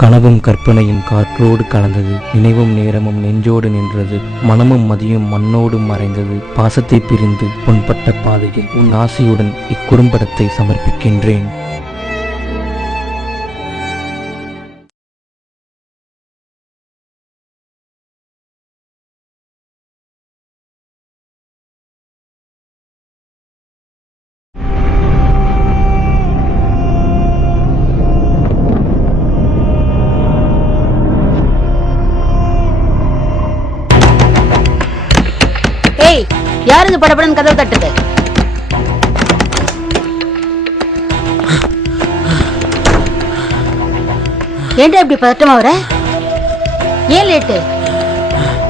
கனவும் கற்பனையும் காற்றோடு கலந்தது. நினைவும் நேரமும் நெஞ்சோடு நின்றது. மனமும் மதியும் மண்ணோடு மறைந்தது. பாசத்தை பிரிந்து பொன்பட்ட பாதையில் உன் ஆசையுடன் இக்குறும்படத்தை சமர்ப்பிக்கின்றேன். யார் இந்த படபடன்னு கதவு தட்டுது? ஏன்டா இப்படி பதட்டமா வர? ஏன் லேட்டு?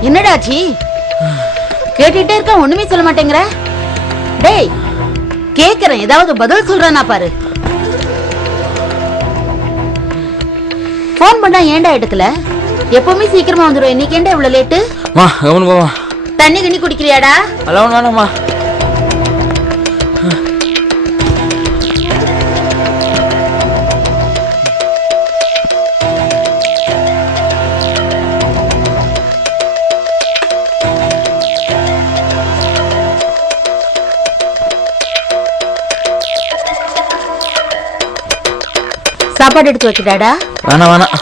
என்னடாச்சி? கேட்டுட்டே இருக்க, ஒண்ணுமே சொல்ல மாட்டேங்கிற. டேய், கேக்குறேன், ஏதாவது பதில் சொல்றேன்னா பாரு. போன் பண்ணா ஏன்டா எடுக்கல? எப்பவுமே சீக்கிரமா வந்துடும். இன்னைக்கு ஏன்டா இவ்வளவு லேட்டு? தண்ணி கிண்ணி குடிக்கிறியாடா? அதெல்லாம் வேணாம்மா. சாப்பாடு எடுத்து வைக்கிறாடா? வேணாம் வேணாம்.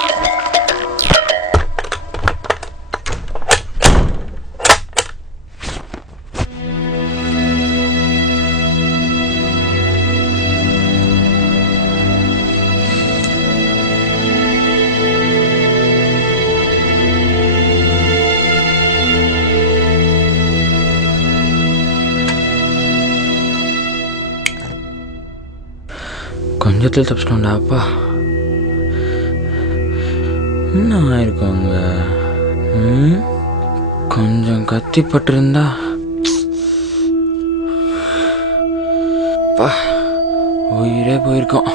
கொஞ்சத்தில் தப்பிச்சிட்டோம்டா. அப்பா என்ன ஆயிருக்காங்க? கொஞ்சம் கத்தி பட்டிருந்தா உயிரே போயிருக்கோம்.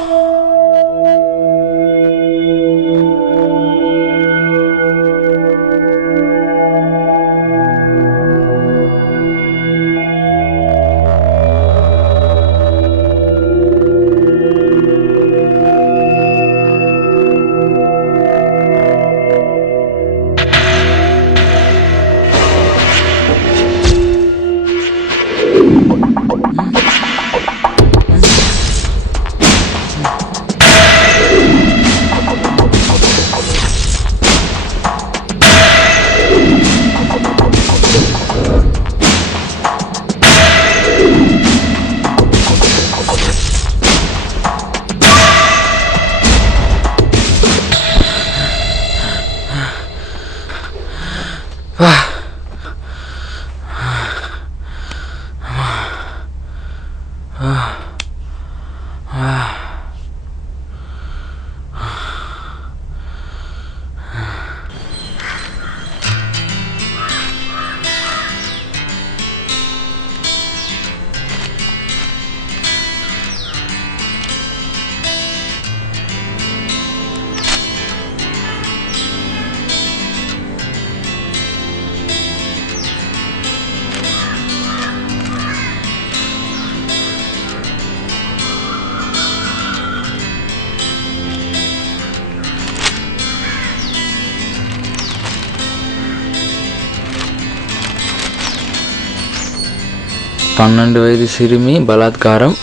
பன்னெண்டு வயது சிறுமி பலாத்காரம்,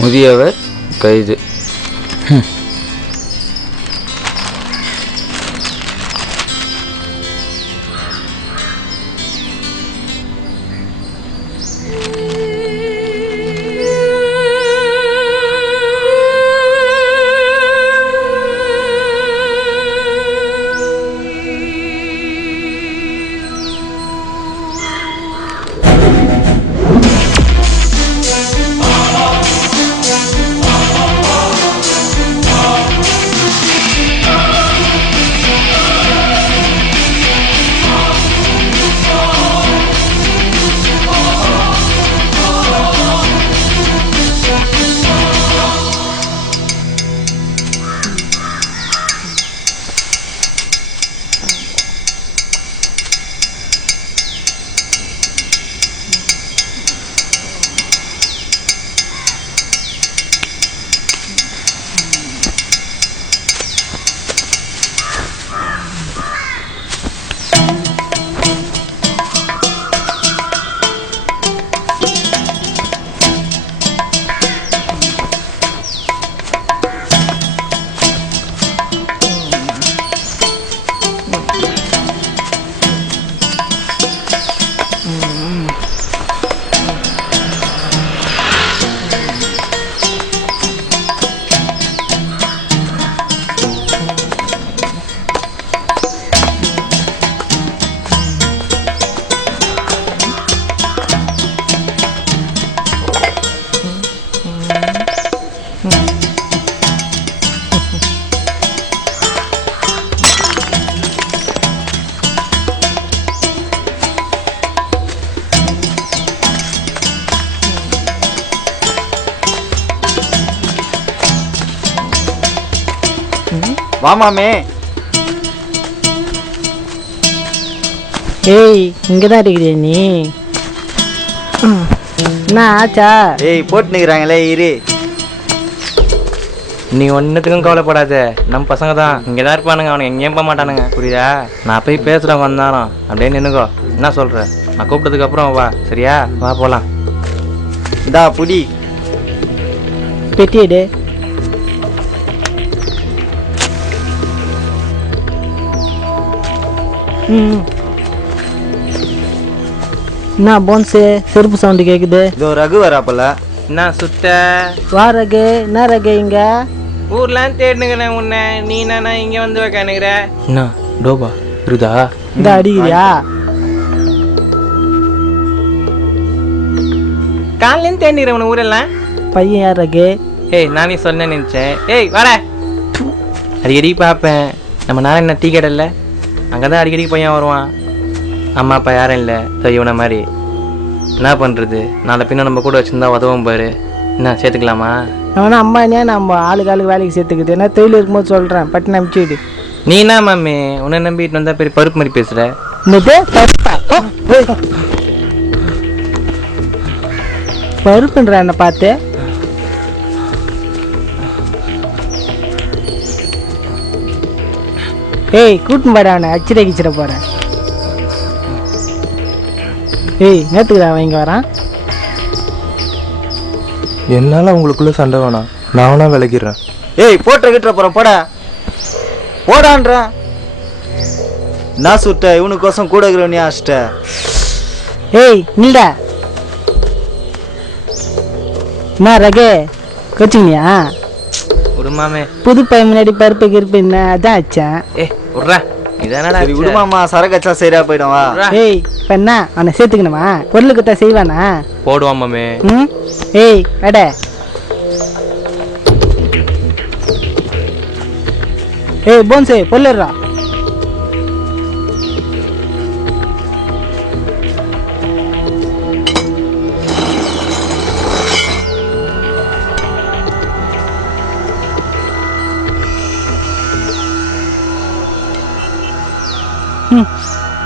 முதியவர் கைது. வா மாமே. ஏய் இங்கதான் இருக்கிறியா நீ? என்ன ஆச்சா? ஏய் போட்டு நிற்கிறாங்களே இரு. நீ ஒன்றுத்துக்கும் கவலைப்படாத, நம்ம பசங்க தான் இங்கே தான் இருப்பானுங்க, அவனுக்கு எங்கேயும் போக மாட்டானுங்க, புரியுதா? நான் போய் பேசுகிறவங்க வந்தாலும் அப்படியே நின்னுக்கோ. என்ன சொல்கிற? நான் கூப்பிட்டதுக்கு அப்புறம் வா, சரியா? வா போகலாம். இந்தா புடி. பெட்டியடு. என்ன போன்ஸு செருப்பு சவுண்டு கேட்குது? இதோ ரகு வராப்பல. என்ன சுத்த? வா ரகு. என்ன ரகு இங்க? ஊர்லாம் தேடுனுக்கிறேன் உன்னை, நீ நானா இங்கே வந்து வைக்கானுங்கிற? என்ன டோபா இருக்குதா? இந்த அடிக்கிறியா? காலையிலேருந்து தேடிக்கிறேன் உன்னை ஊரெல்லாம். பையன் யார் ரகு? ஏய் நானே சொன்ன நினச்சேன். ஏய் வர. அடிக்கடி பார்ப்பேன் நம்ம நாராயண டீ கடையில், அங்கே தான் அடிக்கடி பையன் வருவான். அம்மா அப்பா யாரும் இல்லை, ஸோ இவனை மாதிரி என்ன பண்ணுறது? நாளை பின்ன நம்ம கூட வச்சுருந்தா உதவும் பாரு. என்ன சேர்த்துக்கலாமா? அவனா அம்மா என்ன நம்ம ஆளுக்கு வேலைக்கு சேர்த்துக்குது. என்ன தொழில் இருக்கும்போது சொல்கிறேன், பட்டு நம்பிச்சுடு. நீ என்ன மாமி உன்னை நம்பிட்டு வந்தால் பெரிய பருப்பு மாதிரி பேசுகிற? பருப்புன்ற என்னை பார்த்து. ஏய் கூட்டின்னு போட அவனை அச்சிட கிச்சிட போகிறேன். ஏய் நேற்றுக்குறா அவன் இங்கே வரான். என்னால் உங்களுக்குள்ளே சண்டை வேணாம், நானா விளக்கிடுறேன். ஏய் போட்டுற கிட்டுற போகிறேன் போட போடான்ற. நான் சுட்ட இவனுக்கோசம் கூட இருக்கிறவனே ஆச்சிட்ட. ஏய் நில்டா. என்ன ரகு கோச்சிங்கயா? விடுமாமே. புது பையன் முன்னாடி பருப்பு கிருப்பு என்ன அதான் ஆச்சேன். ஏ விட்றா, இதானடா சரி விடுமாமா, சரக்கச்சா சரியா போயிடும் வா. ஏய் இப்போ என்ன அவனை சேர்த்துக்கணுமா? பொருளுக்கு தான் செய்வானா? போடுவான் மாமே. ம் ஏய் அட. ஏய் போன்ஸே பொருள்றா.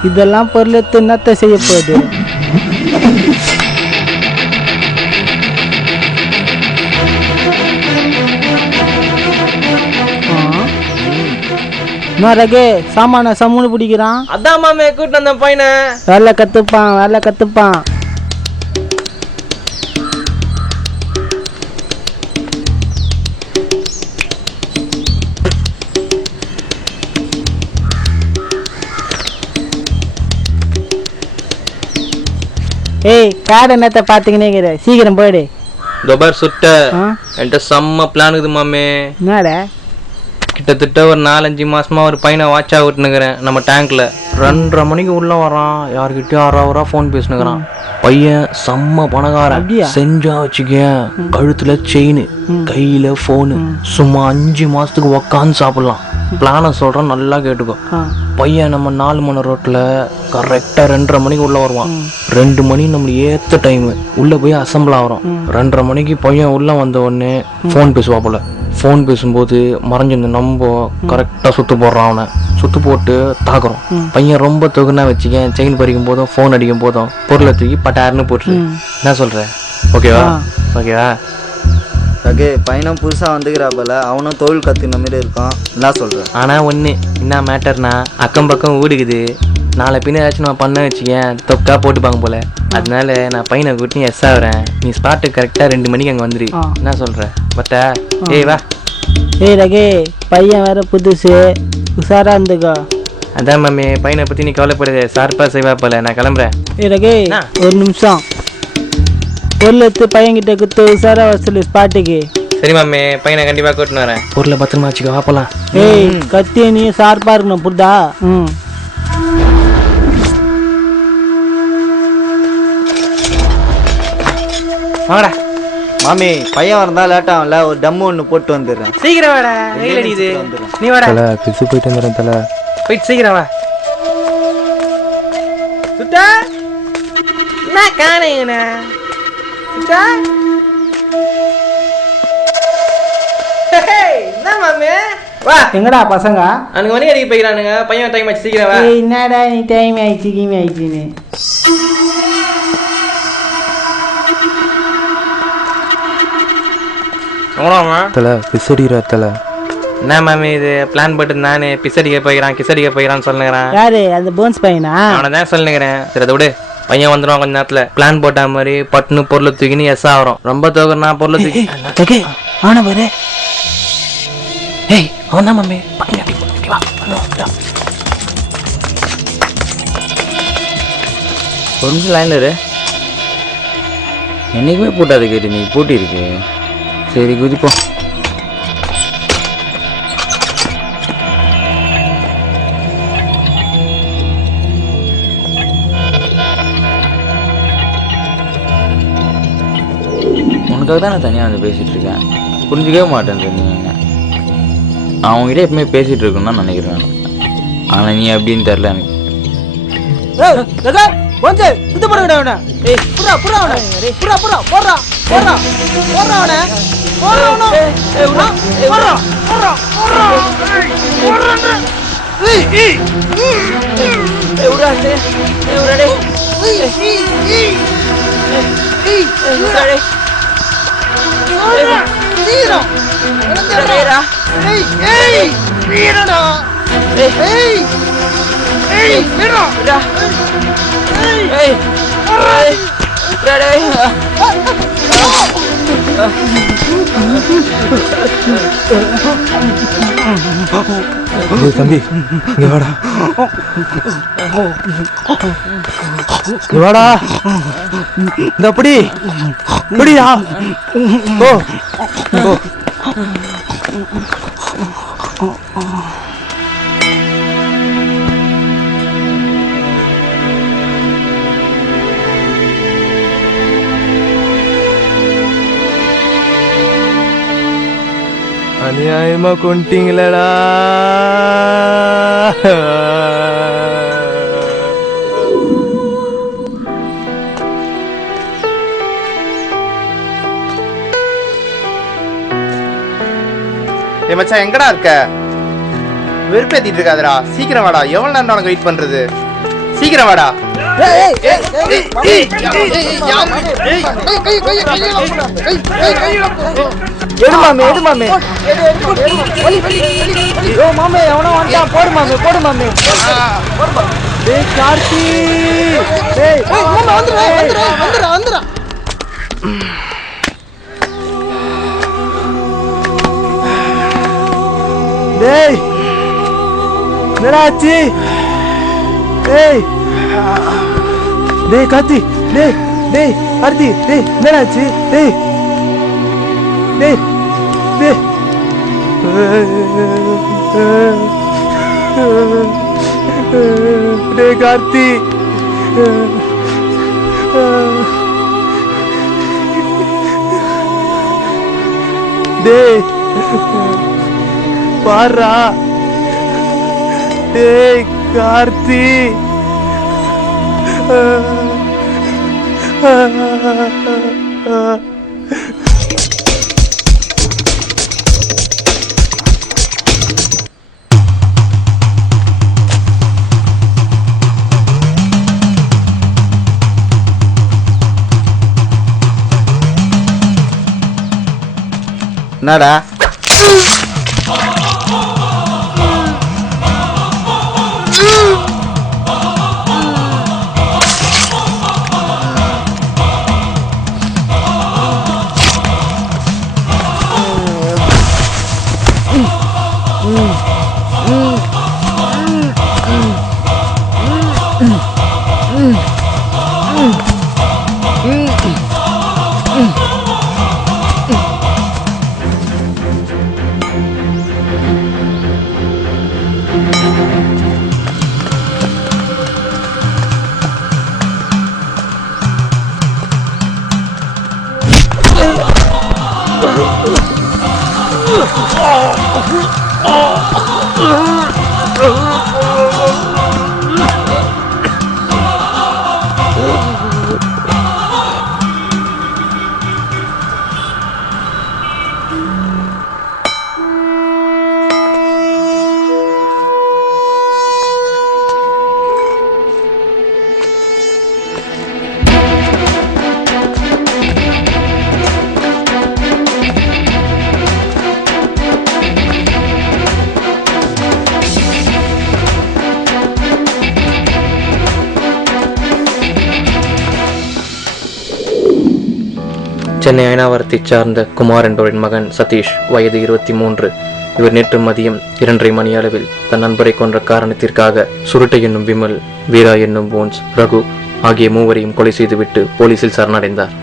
இதெல்லாம் பொருள் எடுத்து என்னத்தை செய்ய போகுது? ரகு சாமான சம்முன்னு பிடிக்கிறான். அதான் மாமே கூட்டு வந்த பையனை. வேலை கத்துப்பான். ஏய் காடு என்னத்தை பார்த்துக்கினே சீக்கிரம் போயிடு. தொபர் சுட்ட என்கிட்ட செம்ம பிளான் இருக்குது மாமே. என்னடா? கிட்டத்தட்ட ஒரு 4-5 மாசமா ஒரு பையனை வாட்சா விட்டுனுக்கிறேன் நம்ம டேங்க்ல. 2:30 மணிக்கு உள்ள வரான், யாருக்கிட்டயும் 6 ஃபோன் பேசினுக்கிறான். பையன் செம்ம பணக்காரன். செஞ்சா வச்சுக்க, கழுத்துல செயின், கையில போனு, சும்மா 5 மாசத்துக்கு உக்காந்து சாப்பிடலாம். பிளான சொல்றேன், நல்லா கேட்டுக்கோ. பையன் நம்ம 4 மணி ரோட்ல கரெக்டா 2:30 மணிக்கு உள்ள வருவான். 2 மணி நம்மளுக்கு ஏத்த டைம், உள்ள போய் அசம்பிள் ஆகிறோம். 2:30 மணிக்கு பையன் உள்ள வந்த உடனே ஃபோன் பேசுவா போல. ஃபோன் பேசும்போது மறைஞ்சிருந்து நம்ம கரெக்டாக சுற்று போடுறான். அவனை சுற்று போட்டு தாக்குறோம். பையன் ரொம்ப தொகுனா வச்சுக்கேன், செயின் பறிக்கும் போதும் ஃபோன் அடிக்கும் போதும் பொருளை தூக்கி பட்டாருன்னு போட்டுரு. என்ன சொல்ற? ஓகேவா? ரகு பையனும் புதுசாக வந்துக்கிறாப்பல, அவனும் தொழில் கற்றுக்கிற மாதிரி இருக்கும். என்ன சொல்கிறேன்? ஆனால் ஒன்று என்ன மேட்டர்னா, அக்கம் பக்கம் ஊடுக்குது. நாளை பின்ன ஏதாச்சும் நான் பண்ண வச்சுக்கேன், தொக்கா போட்டுப்பாங்க போல. அதனால நான் பையனை கூட்டி எஸ் ஆகிறேன். நீ ஸ்பாட்டு கரெக்டாக 2 மணிக்கு அங்கே வந்துடு. என்ன சொல்கிற? பத்தா? ஏய் வா. ஏய் ரகு பையன் வேற புதுசு, உஷாரா இருந்துக்கோ. அதான் மாமி, பையனை பற்றி நீ கவலைப்படுது, சார்பாக செய்வா போல. நான் கிளம்புறேன். ஏய் ரகு ஒரு நிமிஷம், பொருள் எடுத்து பையன்கிட்ட குத்து உஷாரா வசூல் ஸ்பாட்டுக்கு. சரி மாமி, பையனை கண்டிப்பாக கூட்டின்னு வரேன். பொருளை பத்திரமா வச்சுக்கோ, வாப்பலாம். ஏய் கத்திய நீ ஷார்ப்பா இருக்கணும், புரிதா? வாடா மாமி, பையன் வரதா லேட் ஆகும்ல, ஒரு டம்மு ஒன்று போட்டு வந்துடுறேன். சீக்கிரம் வாடா, வெயில் அடிக்குது. நீ வாடா. தலை பிசு போயிட்டு வந்துடுறேன் தலை. போயிட்டு சீக்கிரம் வா. சுத்தா என்ன காணேங்கண்ணா? சுத்தா என்ன மாமே வா எங்கடா பசங்க அனுங்க மணி அடிக்க போய்க்கிறானுங்க பையன் டைம் ஆச்சு சீக்கிரம் வா என்னடா நீ டைம் ஆயிடுச்சு கீமி ஆயிடுச்சுன்னு தலை பிசடிரா தலை. என்ன மாமி இது பிளான் போட்டு நானே பிசடிக்க போய்க்கிறான் கிசடிக்க போய்க்கிறான்னு சொல்லுங்கிறான். யாரு அந்த போன்ஸ் பையனா? அவனை தான் சொல்லுங்கிறேன். சரி அதை விடு, பையன் வந்துடுவான் கொஞ்ச நேரத்துல. பிளான் போட்ட மாதிரி பட்டுன்னு பொருளை தூக்கின்னு எஸ் ஆகிறோம். ரொம்ப தூக்குறா பொருளை தூக்கி அவனை பாரு. ஏய் அவன் தான் மம்மி பண்ணி வா. ஒரு நிமிஷம் லைனில் இரு. என்றைக்குமே பூட்டாது கேட்டு நீ பூட்டி இருக்கு. சரி குதிப்போம். உனக்காக தான் நான் தனியாக வந்து பேசிகிட்டு இருக்கேன். புரிஞ்சிக்கவே மாட்டேன் நீங்கள். அவங்ககிட்ட எப்பவுமே பேசிகிட்டு இருக்குன்னு தான் நினைக்கிறேன். ஆனால் நீ எப்படின்னு தெரில எனக்கு. தம்பி இங்க வாடா. இங்க வாடா. இந்த அப்படி இப்படியா? ஓ ஓ அநியாயமா கொண்டீங்களடா. மச்சான் எங்கடா இருக்க? வெறுப்பேத்திட்டு இருக்காதடா. சீக்கிரம் வாடா. எவ்வளவு நேரம் உனக்கு வெயிட் பண்றது? சீக்கிரம் வாடா. எடு மாமே எடு மாமே. ஓ மாமே அவனா வந்தான். போடு மாமே போடு மாமே. டேய் கார்த்தி. டேய் மாமா வந்துடா. டேய் என்னடாச்சு? டேய் டேய் கார்த்தி. டேய் கார்த்தி. டேய் என்னடாச்சு? டேய் டேய் டேய் டேய் கார்த்தி. டேய் பாரா. டேய் கார்த்தி. என்னடா சென்னை அயனாவரத்தைச் சார்ந்த குமார் என்பவரின் மகன் சதீஷ், வயது 23. இவர் நேற்று மதியம் 2:30 மணி அளவில் தன் நண்பரை கொன்ற காரணத்திற்காக சுருட்டை என்னும் விமல், வீரா என்னும் போன்ஸ், ரகு ஆகிய மூவரையும் கொலை செய்துவிட்டு போலீசில் சரணடைந்தார்.